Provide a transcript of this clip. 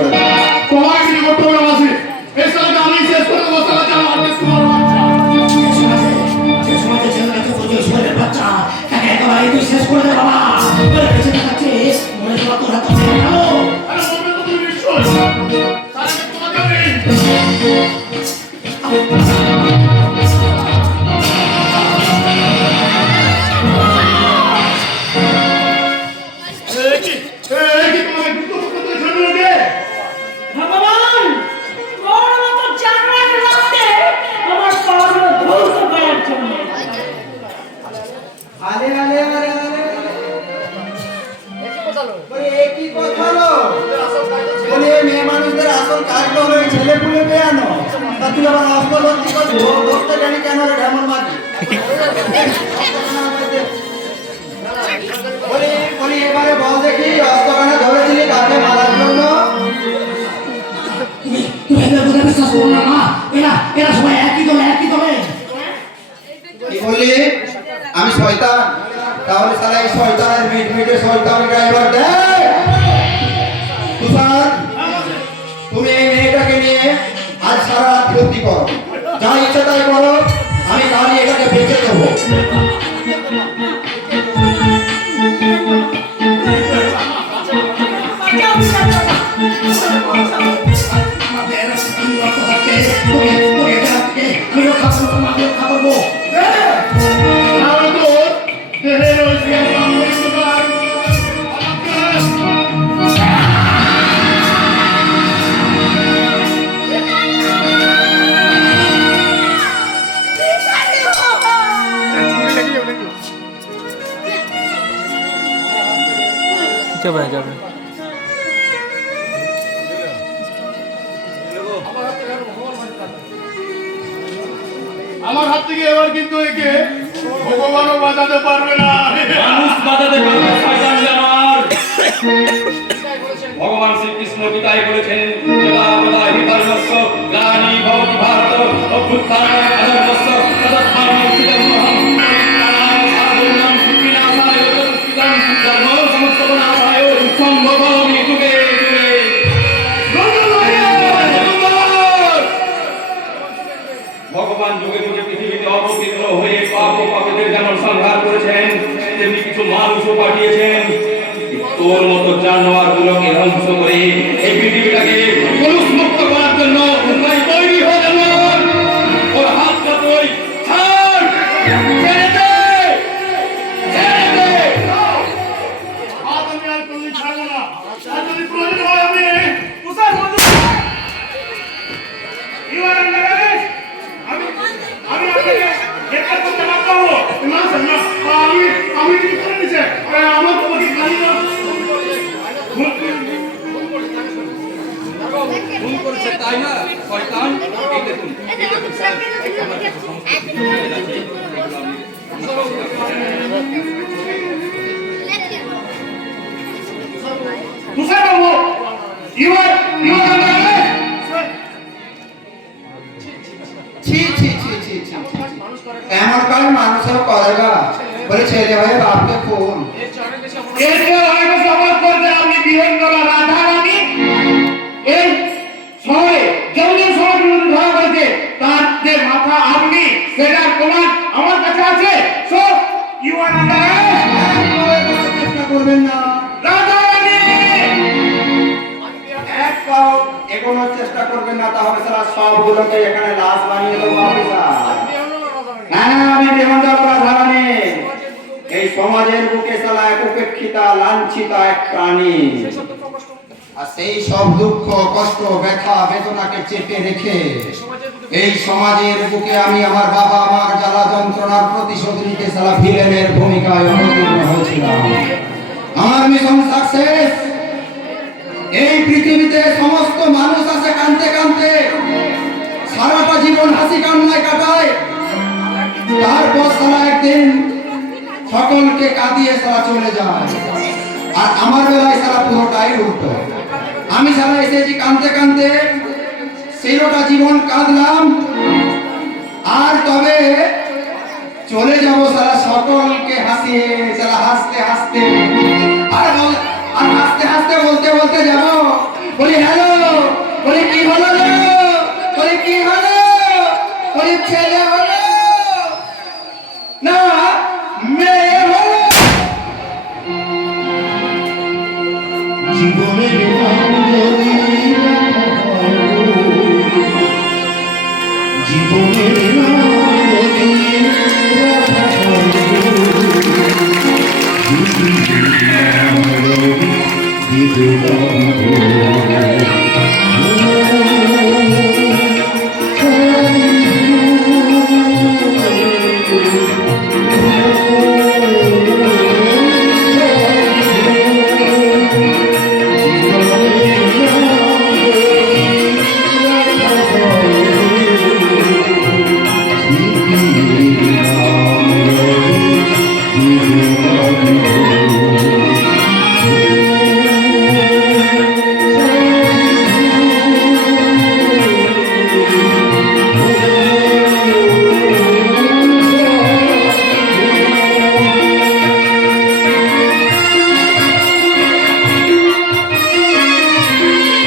করে দাও। তোমার কিছু করতে হবে না মাসি, এই সালাকে আমি শেষ করে দেবো। সালা জানো আদেশ তোমার বাচ্চা যে সমাজে ছেলেরা তো বুঝে ছেলের বাচ্চা তাকে একেবারে তুই শেষ করে দে বাবা। বেঁচে থাকাচ্ছে মনে তোমার তোরা তো ছেলে ভালো। আরে বলবে তো তুমি নিশ্চয় সালাকে তোমাকে আমি ভগবান তোর মতো জানোয়ার রাখতে আমার পাওয়ার ধ্বংস করার জন্য। আরে আরে আরে আরে বলে একই কথা হলো। বলে মেয়ে মানুষদের আসল কাজটা হলো ছেলে পুলে পেয়ানো। তা তুই আবার অস্ত্র ভর্তি করবি, ধরতে জানি কেন রে ঢেমন মাগি। বলি বলি এবারে বল দেখি অস্ত্রখানা ধরেছিলি কাকে মারার জন্য? তুমি এদের কথা বিশ্বাস করো না মা। এরা সবাই একই দলে একই দলে। কি বললি? আমি শয়তান? তাহলে সারা এই শয়তানের মিটমিটে শয়তান ড্রাইভার দে। তুষার, তুমি এই মেয়েটাকে নিয়ে আজ সারা রাত ভর্তি করো, যা ইচ্ছা তাই করো, আমি গাড়ি এটাকে বেঁচে দেবো। যাবে যাবে আমার হাত থেকে এবার কিন্তু একে ভগবানও বাঁচাতে পারবে না। মানুষ বাঁচাতে পারবে শয়তান জানোয়ার। ভগবান শ্রীকৃষ্ণ গীতায় বলেছেন যদা যদা হি ধর্মস্য গ্লানি ভবতি ভারত অভ্যুত্থানায় অধর্মস্য তদাত্মানং সিদ্ধমহং পরিত্রাণায় সাধুনাং বিনাশায় চতুষ্কৃতং ধর্ম সংস্থাপনায় সম্ভবামি যুগে যুগে। ভগবান যুগে যুগে পৃথিবীতে অবতীর্ণ হয়ে পাপ ও পাপীদের যেমন সংহার করেছেন, তেমনি কিছু মানুষও পাঠিয়েছেন তোর মতো জানোয়ার গুলোকে ধ্বংস করে এই পৃথিবীটাকে কলুষমুক্ত করার জন্য। তৈরি হয়ে যেমন ওর হাতটা তুই ছাড়, ছেড়ে দে, ছেড়ে দে। হাত আমি আর কোনোদিন ছাড়বো না। আর যদি প্রয়োজন হয় আমি তুষার বন্ধু আমি আপনাকে গ্রেফতার করতে বাধ্য হবো। না স্যার না, আমি কি করে দিছে আমার তোমাকে খালি না ভুল করেছে তাই না শয়তান? এই দেখুন আমার কাছে সমস্ত কিছু হয়ে যাচ্ছে, এগুলো আমি তুষার বাবু ইউ আর আন্ডার ছি ছি ছি ছি ছি, এমন কাজ মানুষও করে না। বলে ছেলে হয়ে বাপকে খুন। এরকে হয়তো সমাজ করতে আপনি বিহেন্দ্রা রাধা রানী এই শহরে যেমন সমাজ বিরুদ্ধে ধরা হয়েছে তার যে মাথা আপনি সেটার প্রমাণ আমার কাছে আছে। সো ইউ আর আন্ডার চেষ্টা করবেন না, রাধা রানী। এক পাও এগোনোর চেষ্টা করবেন না, তাহলে সারা সবগুলোকে এখানে লাশ বানিয়ে দেবো অফিসার। হ্যাঁ আমি বিহন্ডা রাধারানী, এই সমাজের বুকে সালা এক উপেক্ষিতা লাঞ্ছিতা এক প্রাণী। আর সেই সব দুঃখ কষ্ট ব্যথা বেদনাকে চেপে রেখে এই সমাজের বুকে আমি আমার বাবা মার জ্বালা যন্ত্রণার প্রতিশোধ নিতে সালা ভিলেনের ভূমিকায় অবতীর্ণ হয়েছিলাম। আমার মিশন সাকসেস। এই পৃথিবীতে সমস্ত মানুষ আছে কাঁদতে কাঁদতে, সারাটা জীবন হাসি কান্নায় কাটায়, তারপর সারা একদিন সকলকে কাঁদিয়ে সারা চলে যায়। আর আমার বেলায় সারা পুরোটাই উল্টো। আমি সারা এসেছি কাঁদতে কাঁদতে, সেরোটা জীবন কাঁদলাম, আর তবে চলে যাব সারা সকলকে হাসিয়ে, সারা হাসতে হাসতে, আর হাসতে হাসতে বলতে বলতে যাব, বলি হ্যালো বলে কি হলো রে? বলে কি হলো? বলে ছেলে হলো